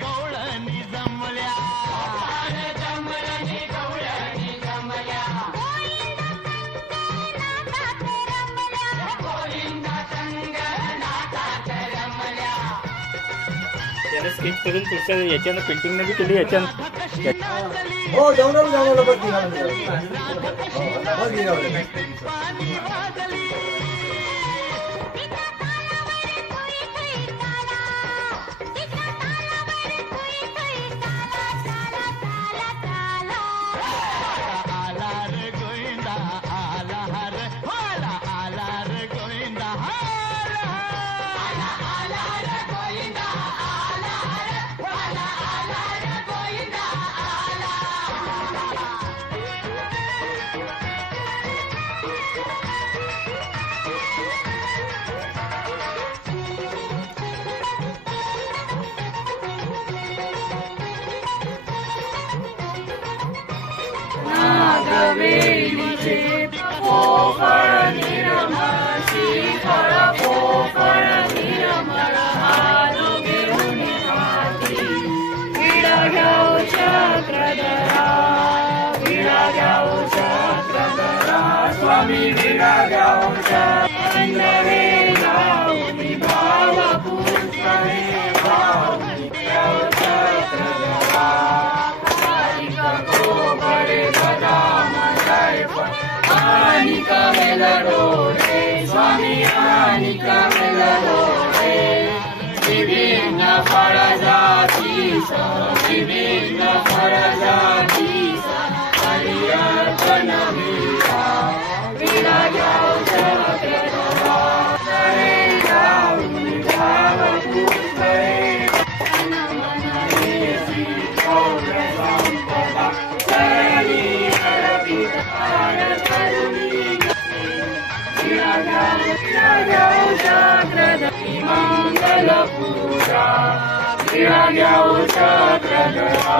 गवळणी जमल्या जमलनी गवळणी जमल्या गोविंदा संग नाटात रमल्या त्याने स्केच करून पुढच्या याच्यानं पेंटिंग मध्ये केली याच्यानं हो जाऊन बस नागवेलीचे पोफळ निर्मळ श्रीफळ पोफळ निर्मळ हारू घेऊन हाती विडा घ्याव चक्रधरा विडा घ्याव चक्रधरा स्वामी विडा घ्याव चक्रधरे गाऊनी भाव पुष्कळे गाऊनी घ्याव चक्रधरा आणि कमेल डोळे स्वामी आणि कमेल डोळे विभिन्न फळ जातीस विभिन्न फळ जातीस हरिअर्पण विडा विडा घ्याव चक्रधरा करे गाऊन घ्याव पुष्कळे मन देसी गौर संपदा चरणी अर्पित मंगल पूजा विडा घ्याव चक्रधरा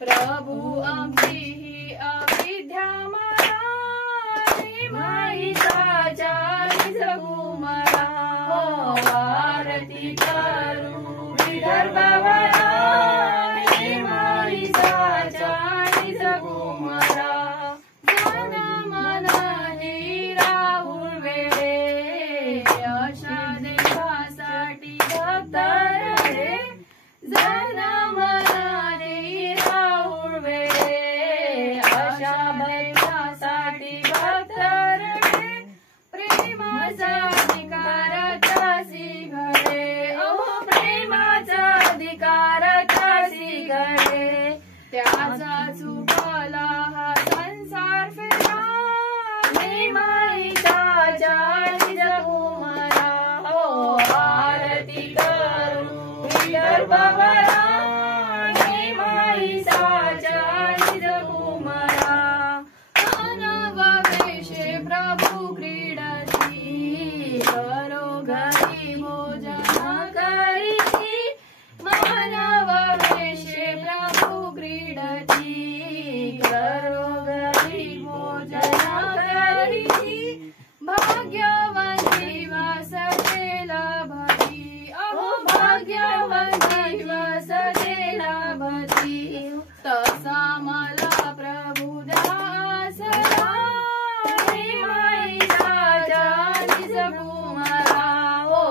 प्रभु आमची ही अविद्या मला माईचा जगू मला आरती करू विदर्भावरा माईचा जगू मला मन मनाने राहुल वेळे अशा देवासाठी भक्त रे जन मनाने राहुल वेळे अशा देवासाठी भक्त रे प्रेमाचा अधिकाराचा घडे अहो प्रेमाचा अधिकाराचा घडे त्याचा चुकला हा संसार फेरा माईचा जगू मला हो आरती करू विदर्भावरा माईचा जगू मला अनववेशे प्रभू क्रीडती करो घरी भोजन करीती मानववेशे प्रभू क्रीडती करो घरी भोजन करीती भाग्यवंती वासते लाभती अहो भाग्यवंती वासते लाभती तसा मला प्रभु दासरा माईचा जगू मला हो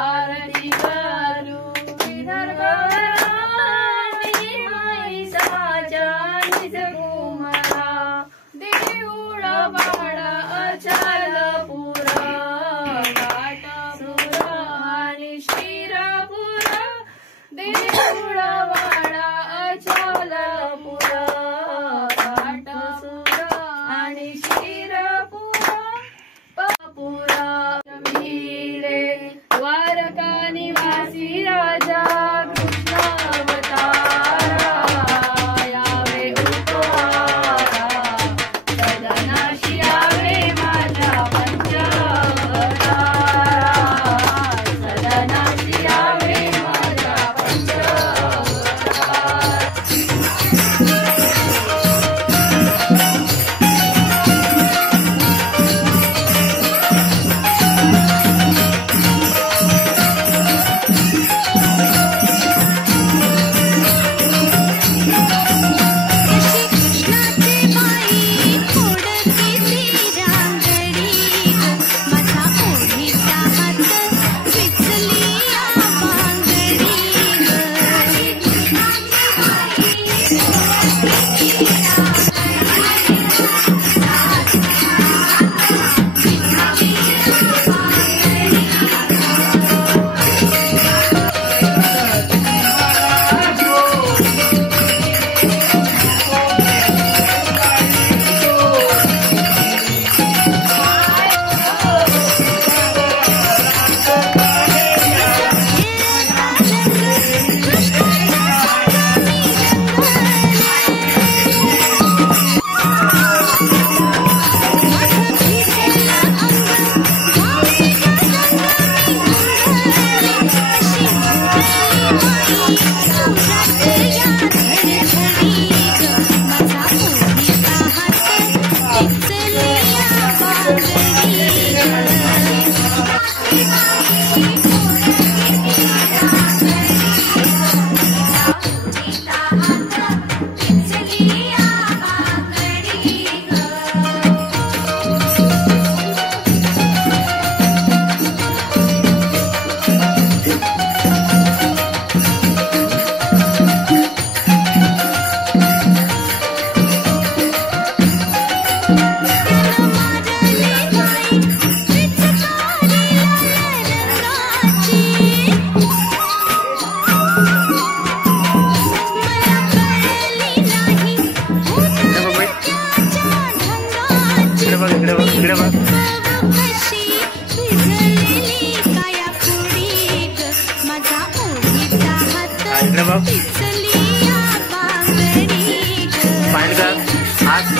आरती करू विदर्भावरा माईचा जगू मला देऊळ वाडा अचलपूर घाटपूर आणि शिरपूर देऊळ वाडा अचलपूर घाटपूर आणि शिरपूर पपूर मिले द्वारका निवासी राजा कृष्ण अवतारा यावे उपहारा इकडे बघ इकडे बघ इकडे बघ. इकडे बघ पाणी का हात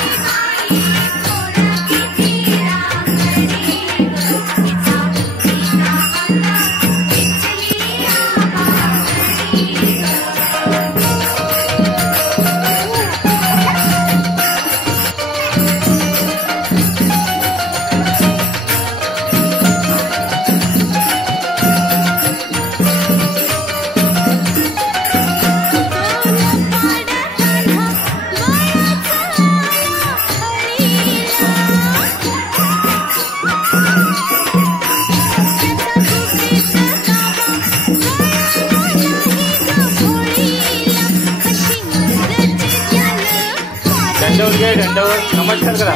दंडवत नमस्कार करा.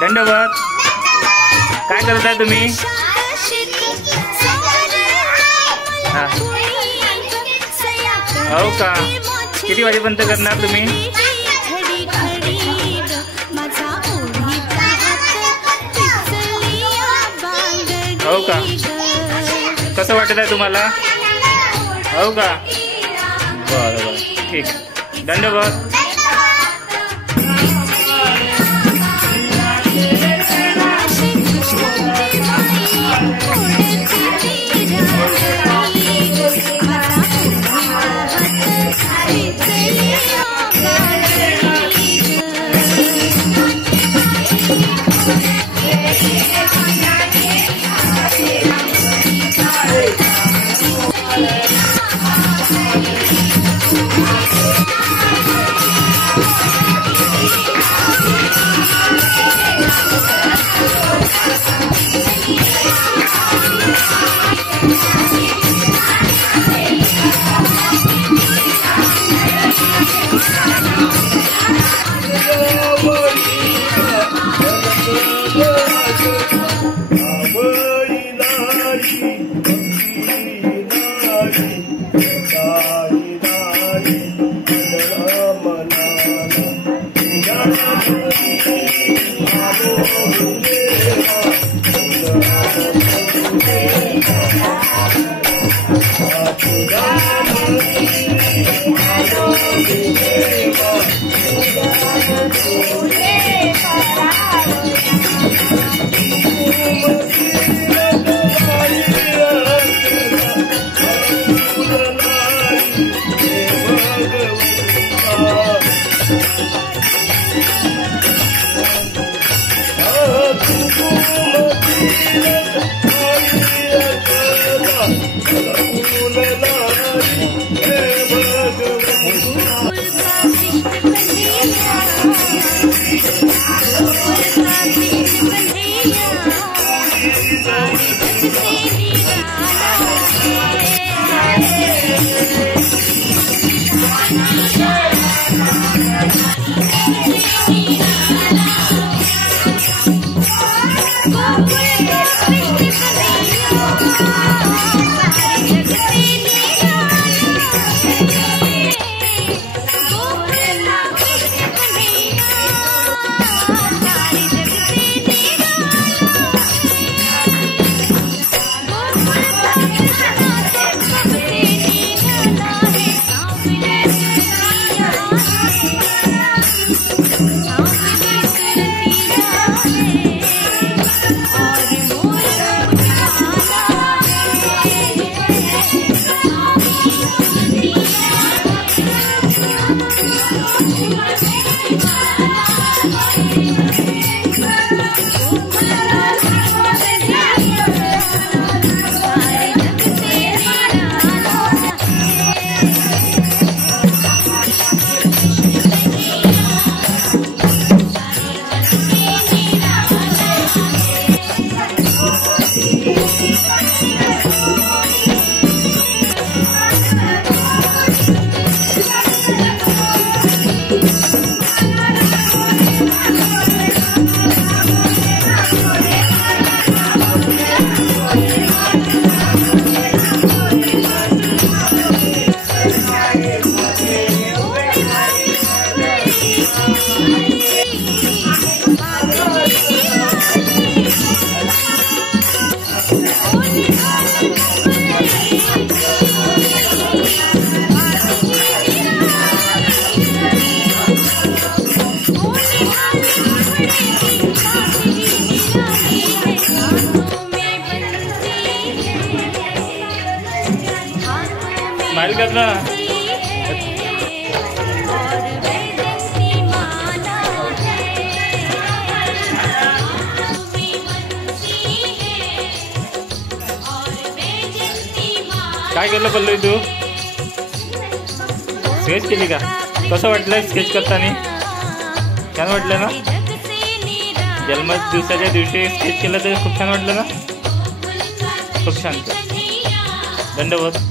दंडवत काय करताय तुम्ही? हो का? किती वाजेपर्यंत करणार तुम्ही? हो का? कसं वाटत आहे तुम्हाला? हो का? बरं बरं ठीक. दंडवत. स्माइल कर ना. काय केलं पल्लवी तू? स्केच केली का? कसं वाटलं स्केच करताना? छान वाटलं ना? जन्मदिवसाच्या दिवशी स्केच केलं तर खूप छान वाटलं ना? खूप छान. दंडवत.